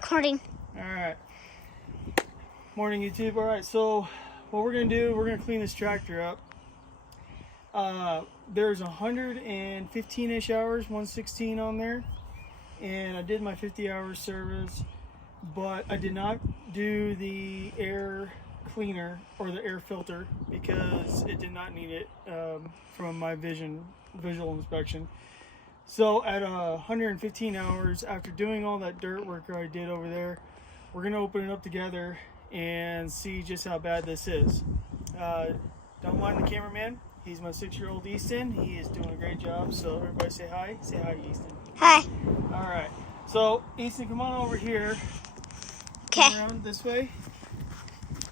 Recording. Alright. Morning, YouTube. Alright, so what we're going to do, we're going to clean this tractor up. There's 115-ish hours, 116 on there. And I did my 50-hour service, but I did not do the air cleaner or the air filter because it did not need it from my visual inspection. So at 115 hours, after doing all that dirt work I did over there, we're going to open it up together and see just how bad this is. Don't mind the cameraman. He's my 6-year-old Easton. He is doing a great job. So everybody say hi. Say hi, Easton. Hi. All right. So Easton, come on over here. Okay. Around this way.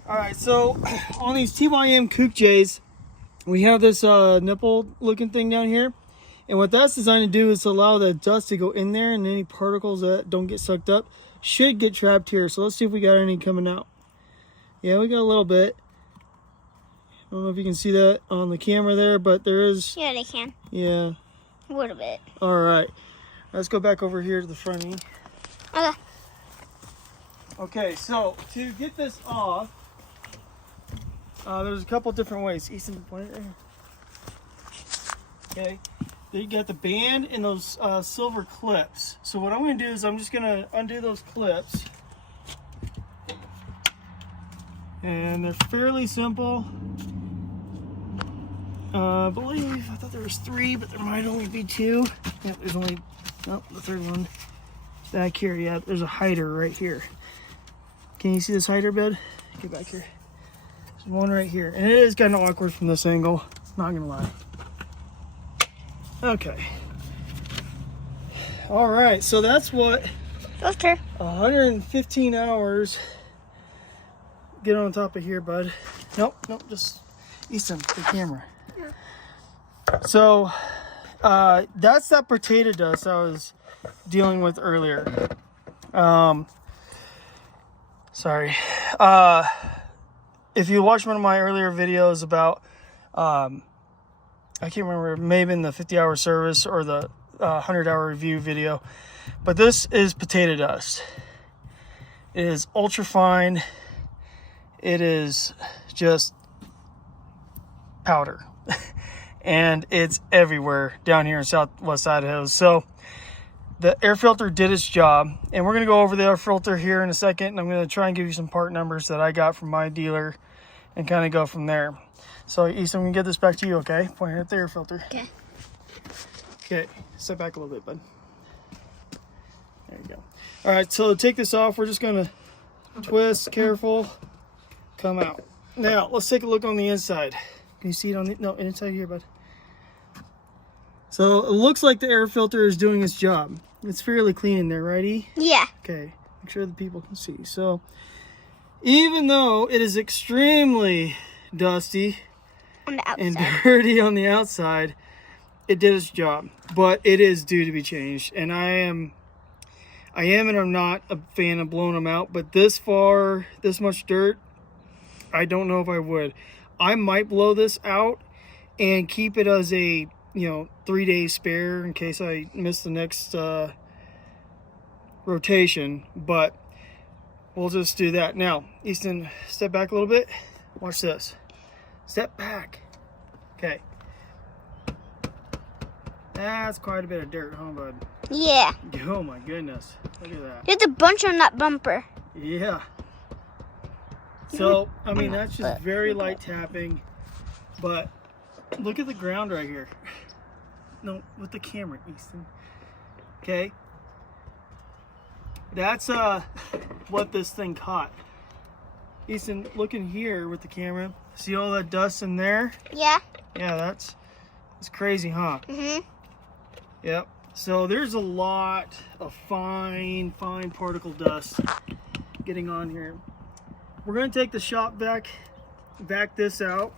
All right. So on these TYM Kook J's, we have this nipple looking thing down here. And what that's designed to do is allow the dust to go in there, and any particles that don't get sucked up should get trapped here. So let's see if we got any coming out. Yeah, we got a little bit. I don't know if you can see that on the camera there, but there is. Yeah, they can. Yeah. A little bit. All right. Let's go back over here to the front. Okay. Okay, so to get this off, there's a couple different ways. Easton, point it right here. Okay. You got the band and those silver clips. So what I'm going to do is I'm just going to undo those clips. And they're fairly simple. I thought there was 3, but there might only be 2. Yep, there's only, oh, the third one back here. Yeah, there's a hider right here. Can you see this hider bed? Get back here. There's one right here. And it is kind of awkward from this angle, not going to lie. Okay. All right, so that's what Filter. 115 hours. Get on top of here, bud. Nope, just Easton, the camera. Yeah. So that's that potato dust I was dealing with earlier. Sorry. If you watched one of my earlier videos about I can't remember, maybe in the 50-hour service or the 100-hour review video, but this is potato dust. It is ultra fine. It is just powder, and it's everywhere down here in Southwest Idaho. So the air filter did its job, and we're going to go over the air filter here in a second, and I'm going to try and give you some part numbers that I got from my dealer and kind of go from there. So, Easton, I'm going to get this back to you, okay? Pointing at the air filter. Okay. Okay, step back a little bit, bud. There you go. All right, so to take this off, we're just going to twist, careful, come out. Now, let's take a look on the inside. Can you see it on the, no, inside here, bud. So, it looks like the air filter is doing its job. It's fairly clean in there, righty? Yeah. Okay, make sure the people can see. So, even though it is extremely dusty On the outside. and dirty on the outside, it did its job, but it is due to be changed. And I am and I'm not a fan of blowing them out, but this far, this much dirt, I don't know if I would. I might blow this out and keep it as a 3-day spare in case I miss the next rotation, but we'll just do that. Now, Easton, step back a little bit. Watch this. Step back. Okay. That's quite a bit of dirt, huh, bud? Yeah. Oh my goodness. Look at that. There's a bunch on that bumper. Yeah. So, I mean, that's just very light tapping, but look at the ground right here. No, with the camera, Easton. Okay. That's what this thing caught. Easton, look in here with the camera. See all that dust in there? Yeah. Yeah, that's crazy, huh? Mm-hmm. Yep. So there's a lot of fine particle dust getting on here. We're going to take the shop vac this out.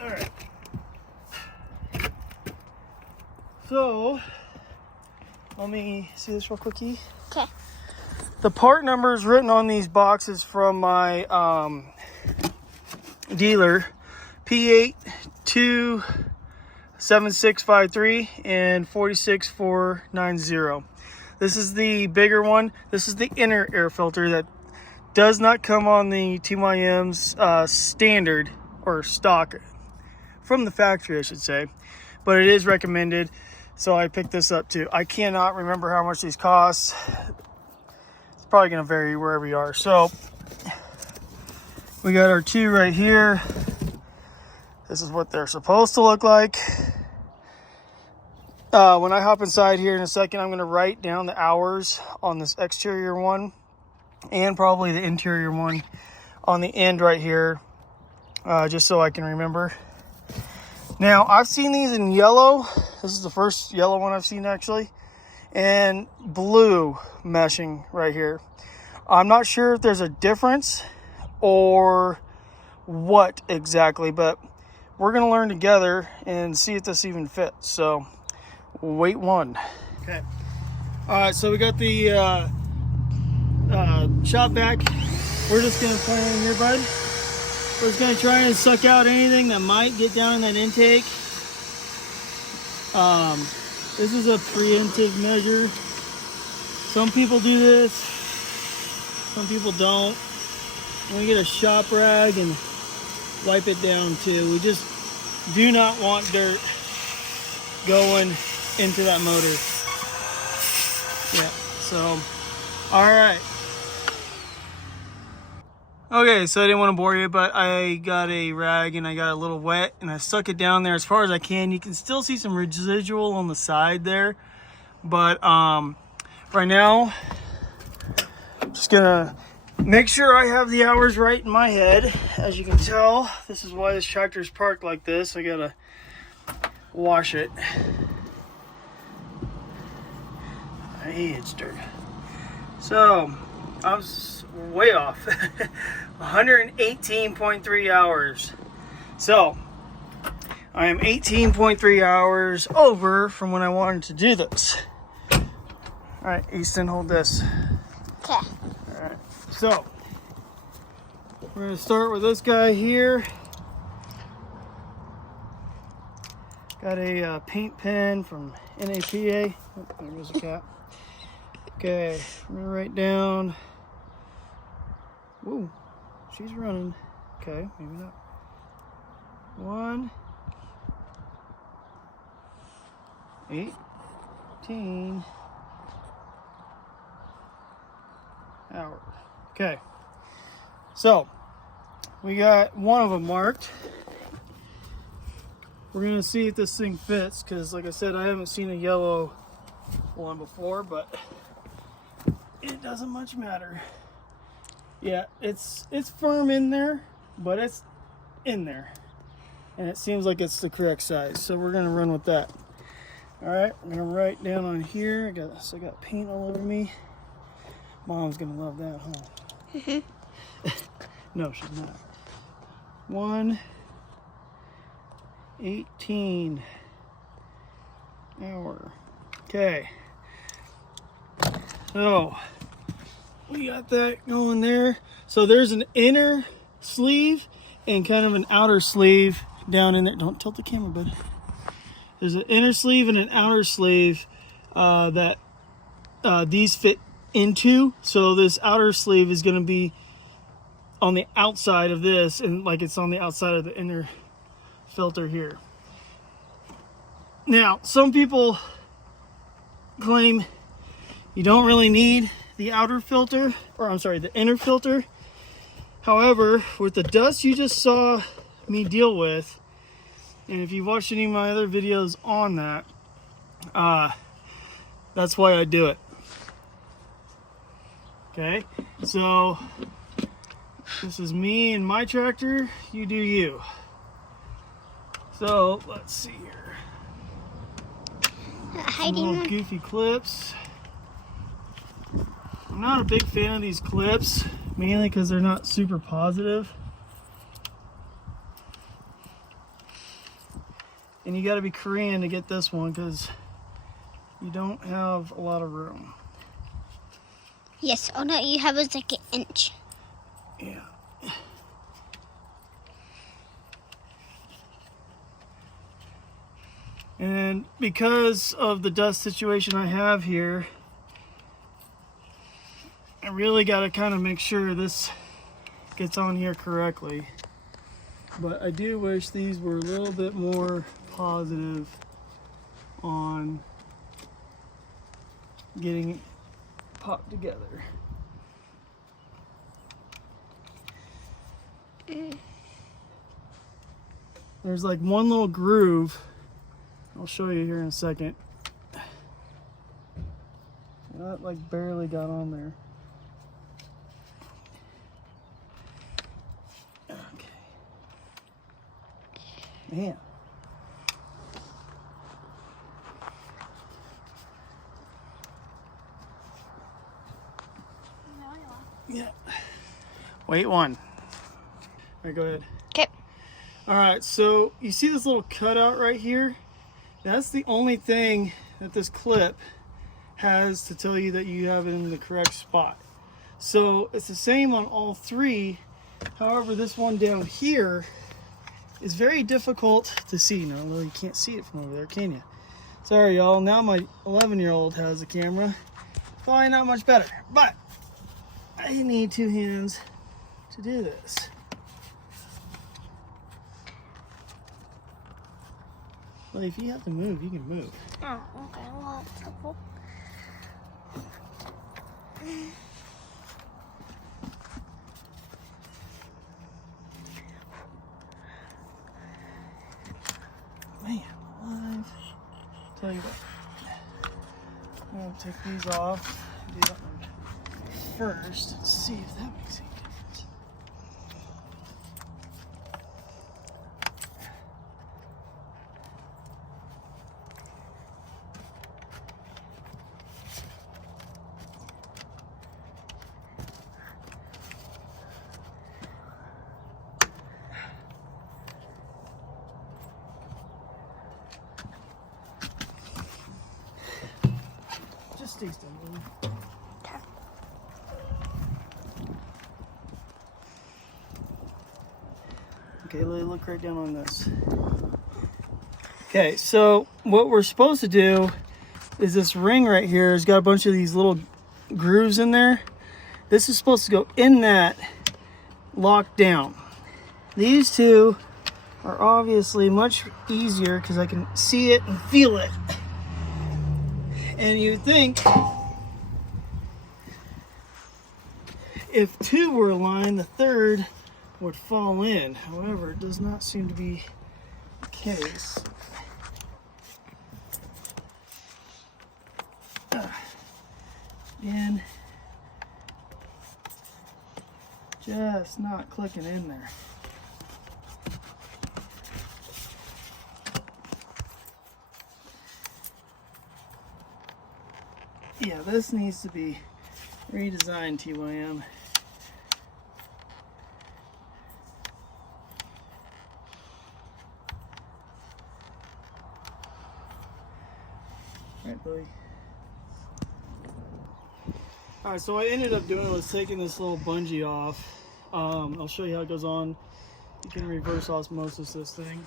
All right. So, let me see this real quick. Okay. The part number is written on these boxes from my dealer, P827653 and 46490. This is the bigger one. This is the inner air filter that does not come on the TYM's standard or stock from the factory, I should say, but it is recommended. So I picked this up too. I cannot remember how much these cost. It's probably going to vary wherever you are. So we got our two right here. This is what they're supposed to look like. When I hop inside here in a second, I'm going to write down the hours on this exterior one and probably the interior one on the end right here, just so I can remember. Now, I've seen these in yellow. This is the first yellow one I've seen actually, and blue meshing right here. I'm not sure if there's a difference or what exactly, but we're going to learn together and see if this even fits. So wait one. Okay. All right, so we got the shop vac. We're just gonna play in here, bud. We're just gonna try and suck out anything that might get down in that intake. This is a preemptive measure. Some people do this, some people don't. I'm gonna get a shop rag and wipe it down too. We just do not want dirt going into that motor. Yeah, so, all right. Okay, so I didn't want to bore you, but I got a rag and I got a little wet and I stuck it down there as far as I can. You can still see some residual on the side there, but right now, I'm just gonna make sure I have the hours right in my head. As you can tell, this is why this tractor is parked like this. I gotta wash it. Hey, it's dirt. So I was way off. 118.3 hours. So I am 18.3 hours over from when I wanted to do this. All right, Easton, hold this. Okay. All right, so we're gonna start with this guy here. Got a paint pen from NAPA. Oh, there goes a cap. Okay, I'm gonna write down. Whoa, she's running. Okay, maybe not. 18 hours. Okay, so we got one of them marked. We're gonna see if this thing fits, because like I said, I haven't seen a yellow one before, but it doesn't much matter. Yeah, it's firm in there, but it's in there, and it seems like it's the correct size, so we're gonna run with that. All right, I'm gonna write down on here. I got paint all over me. Mom's gonna love that, huh? No, she's not. 118 hour. Okay, so we got that going there. So there's an inner sleeve and kind of an outer sleeve down in there. Don't tilt the camera, bud. There's an inner sleeve and an outer sleeve that these fit into. So this outer sleeve is going to be on the outside of this, and like it's on the outside of the inner filter here. Now, some people claim you don't really need the outer filter, or I'm sorry, the inner filter. However, with the dust you just saw me deal with, and if you've watched any of my other videos on that, that's why I do it. Okay, so this is me and my tractor, you do you. So let's see here. Some little goofy clips. I'm not a big fan of these clips, mainly because they're not super positive. And you got to be Korean to get this one because you don't have a lot of room. Yes, all that you have is like an inch. Yeah. And because of the dust situation I have here, I really got to kind of make sure this gets on here correctly. But I do wish these were a little bit more positive on getting popped together. There's like one little groove. I'll show you here in a second. That like barely got on there. Okay. Man. Yeah. Wait one. All right, go ahead. Okay. All right, so you see this little cutout right here? That's the only thing that this clip has to tell you that you have it in the correct spot. So it's the same on all three. However, this one down here is very difficult to see. Now, well, you can't see it from over there, can you? Sorry, y'all. Now my 11-year-old has a camera. Probably not much better, but I need two hands to do this. Well, if you have to move, you can move. Oh, okay. Well, that's helpful. Man, alive. Tell you what. I'm gonna take these off. Do that one first and see if that makes any difference. Just stay still, Lily. Okay, Lily, look right down on this. Okay, so what we're supposed to do is this ring right here has got a bunch of these little grooves in there. This is supposed to go in that, locked down. These two are obviously much easier because I can see it and feel it. And you'd think if two were aligned, the third would fall in. However, it does not seem to be the case. Again, just not clicking in there. Yeah, this needs to be redesigned, TYM. Alright, Billy. Alright, so what I ended up doing was taking this little bungee off. I'll show you how it goes on. You can reverse osmosis this thing.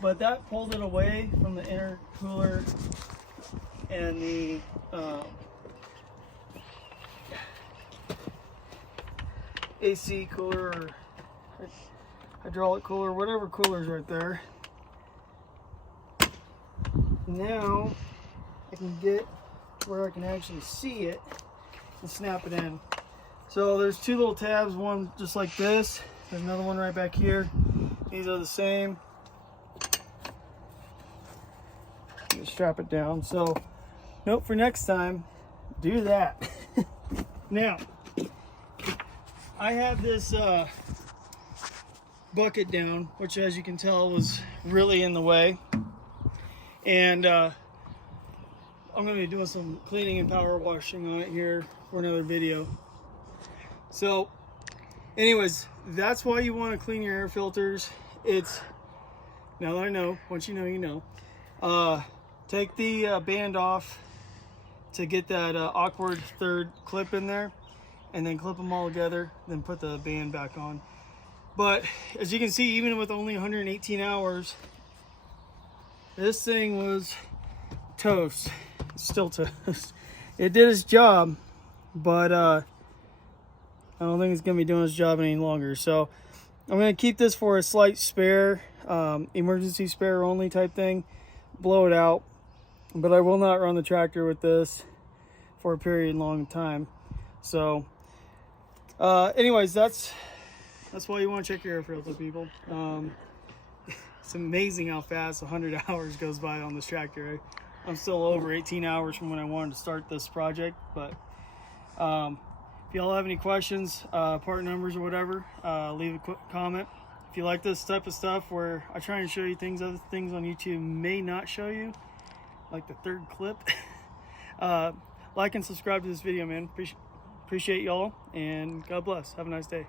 But that pulled it away from the intercooler and the AC cooler or hydraulic cooler, whatever cooler's right there. Now I can get where I can actually see it and snap it in. So there's two little tabs, one just like this. There's another one right back here. These are the same. Just strap it down. So note for next time, do that. Now, I have this bucket down, which as you can tell was really in the way. And I'm going to be doing some cleaning and power washing on it here for another video. So anyways, that's why you want to clean your air filters. It's, now that I know, once you know, you know. Take the band off to get that awkward third clip in there, and then clip them all together, then put the band back on. But as you can see, even with only 118 hours, this thing was toast. It's still toast. It did its job, but I don't think it's gonna be doing its job any longer. So I'm gonna keep this for a slight spare, emergency spare only type thing, blow it out, but I will not run the tractor with this for a period long time. So anyways, that's why you want to check your air filter, people. It's amazing how fast 100 hours goes by on this tractor. I'm still over 18 hours from when I wanted to start this project, but if y'all have any questions, part numbers or whatever, leave a comment. If you like this type of stuff where I try and show you things other things on YouTube may not show you, like the third clip, like and subscribe to this video, man. Appreciate y'all, and God bless. Have a nice day.